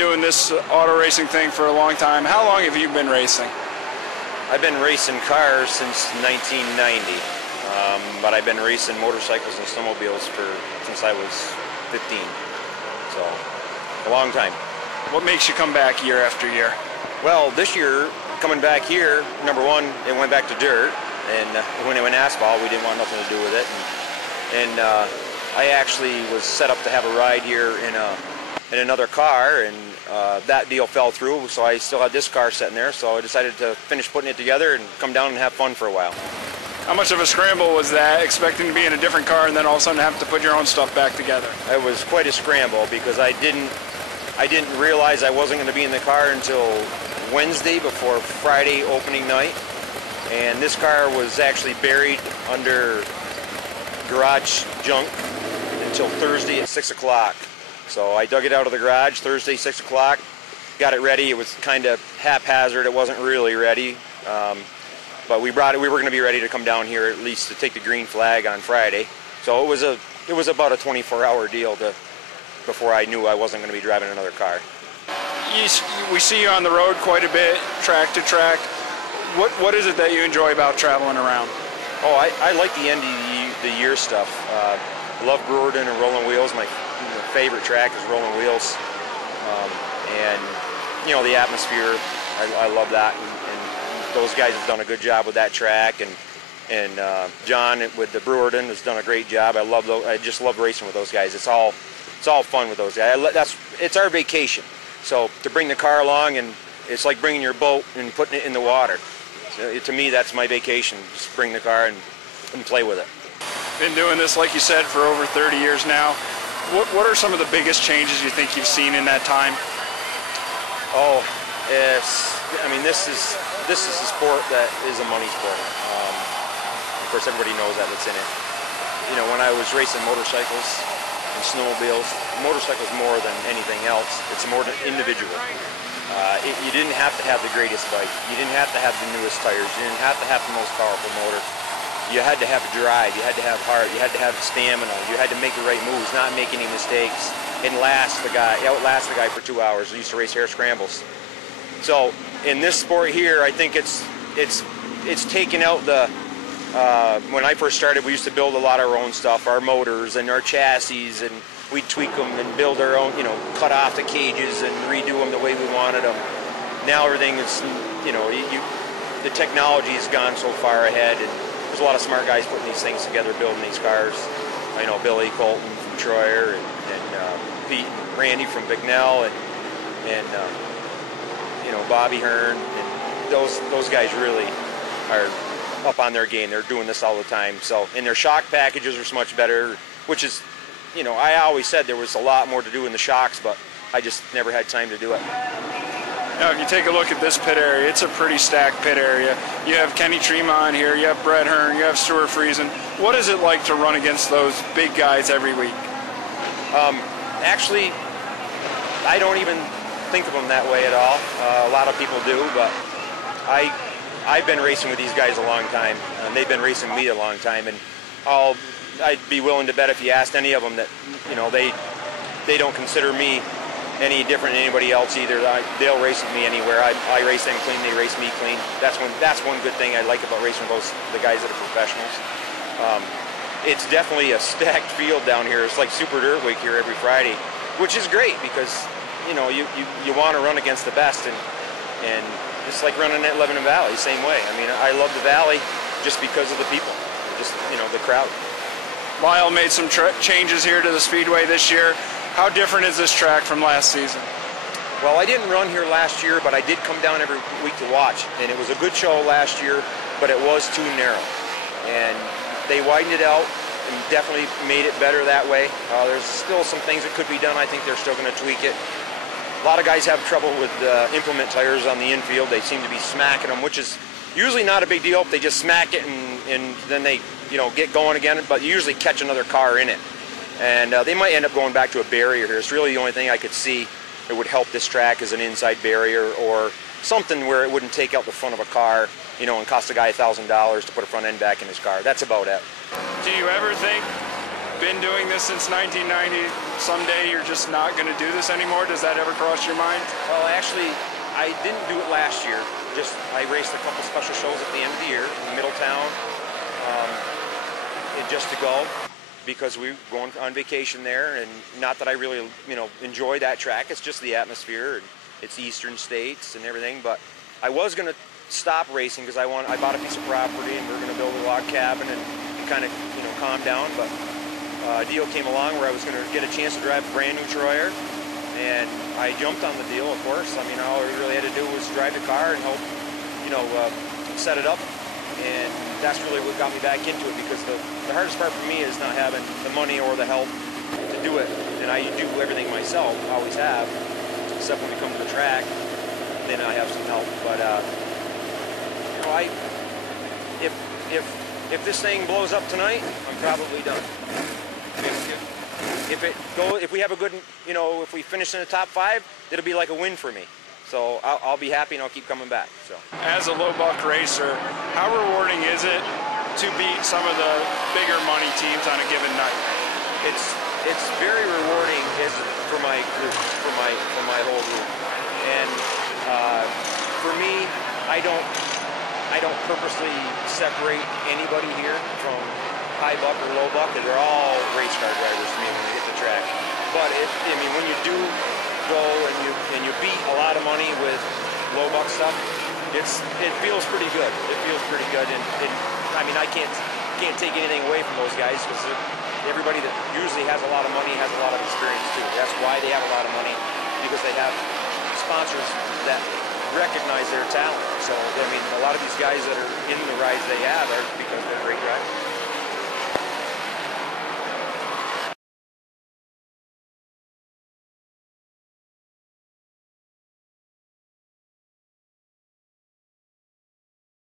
doing this auto racing thing for a long time. How long have you been racing? I've been racing cars since 1990, but I've been racing motorcycles and snowmobiles since I was 15, so a long time. What makes you come back year after year? Well, this year, coming back here, number one, it went back to dirt, and when it went asphalt, we didn't want nothing to do with it. And I actually was set up to have a ride here in another car, and that deal fell through, so I still had this car sitting there, so I decided to finish putting it together and come down and have fun for a while. How much of a scramble was that, expecting to be in a different car and then all of a sudden have to put your own stuff back together? It was quite a scramble because I didn't realize I wasn't going to be in the car until Wednesday before Friday opening night, and this car was actually buried under garage junk until Thursday at 6 o'clock. So I dug it out of the garage Thursday, 6 o'clock, got it ready. It was kind of haphazard. It wasn't really ready, but we were going to be ready to come down here at least to take the green flag on Friday. So it was about a 24-hour deal before I knew I wasn't going to be driving another car. We see you on the road quite a bit, track to track. What is it that you enjoy about traveling around? Oh, I like the end of the year stuff. I love Hoard-In and Rolling Wheels. My favorite track is Rolling Wheels, and you know, the atmosphere. I love that, and those guys have done a good job with that track, and John with the Hoard-In has done a great job. I just love racing with those guys. It's all fun with those guys. It's our vacation. So to bring the car along, and it's like bringing your boat and putting it in the water. So to me, that's my vacation. Just bring the car and play with it. Been doing this, like you said, for over 30 years now. What are some of the biggest changes you think you've seen in that time? Oh, I mean, this is a sport that is a money sport. Of course, everybody knows that that's in it. You know, when I was racing motorcycles and snowmobiles, motorcycles more than anything else, it's more individual. You didn't have to have the greatest bike. You didn't have to have the newest tires. You didn't have to have the most powerful motor. You had to have drive, you had to have heart, you had to have stamina, you had to make the right moves, not make any mistakes, and outlast the guy for 2 hours. We used to race hare scrambles. So in this sport here, I think it's taken out the, when I first started, we used to build a lot of our own stuff, our motors and our chassis, and we'd tweak them and build our own, you know, cut off the cages and redo them the way we wanted them. Now everything is, you know, the technology has gone so far ahead, and there's a lot of smart guys putting these things together, building these cars. I know Billy Colton from Troyer, and Pete and Randy from Bignell, and you know, Bobby Hearn, and those guys really are up on their game. They're doing this all the time. So, and their shock packages are so much better, which is, you know, I always said there was a lot more to do in the shocks, but I just never had time to do it. Now, if you take a look at this pit area, it's a pretty stacked pit area. You have Kenny Tremont here, you have Brett Hearn, you have Stuart Friesen. What is it like to run against those big guys every week? Actually, I don't even think of them that way at all. A lot of people do, but I've been racing with these guys a long time, and they've been racing me a long time, and I'd be willing to bet if you asked any of them that, you know, they don't consider me any different than anybody else either. They'll race with me anywhere. I race them clean, they race me clean. That's one good thing I like about racing with the guys that are professionals. It's definitely a stacked field down here. It's like Super Dirt Week here every Friday, which is great because, you know, you want to run against the best, and it's like running at Lebanon Valley, same way. I mean, I love the Valley just because of the people, just, you know, the crowd. Lyle made some changes here to the Speedway this year. How different is this track from last season? Well, I didn't run here last year, but I did come down every week to watch, and it was a good show last year, but it was too narrow. And they widened it out and definitely made it better that way. There's still some things that could be done. I think they're still going to tweak it. A lot of guys have trouble with implement tires on the infield. They seem to be smacking them, which is usually not a big deal if they just smack it and then they, you know, get going again, but you usually catch another car in it. And they might end up going back to a barrier here. It's really the only thing I could see that would help this track is an inside barrier or something where it wouldn't take out the front of a car, you know, and cost a guy $1,000 to put a front end back in his car. That's about it. Do you ever think, been doing this since 1990, someday you're just not going to do this anymore? Does that ever cross your mind? Well, actually, I didn't do it last year. I raced a couple special shows at the end of the year in Middletown, just to go, because we were going on vacation there, and not that I really, enjoy that track. It's just the atmosphere, and it's Eastern States and everything. But I was going to stop racing because I bought a piece of property, and we were going to build a log cabin and kind of, calm down. But a deal came along where I was going to get a chance to drive a brand new Troyer, and I jumped on the deal, of course. I mean, all I really had to do was drive the car and help, set it up. And that's really what got me back into it, because the hardest part for me is not having the money or the help to do it. And I do everything myself, always have, except when we come to the track, then I have some help. But if this thing blows up tonight, I'm probably done. If we have a good, if we finish in the top 5, it'll be like a win for me. So I'll be happy, and I'll keep coming back. So, as a low buck racer, how rewarding is it to beat some of the bigger money teams on a given night? It's very rewarding for my group, for my whole group. And for me, I don't purposely separate anybody here from high buck or low buck. They're all race car drivers to me when they hit the track. But when you do go and you beat a lot of money with low buck stuff, it feels pretty good. It feels pretty good, and I can't take anything away from those guys, because everybody that usually has a lot of money has a lot of experience too. That's why they have a lot of money, because they have sponsors that recognize their talent. So a lot of these guys that are in the rides they have are because they're great drivers.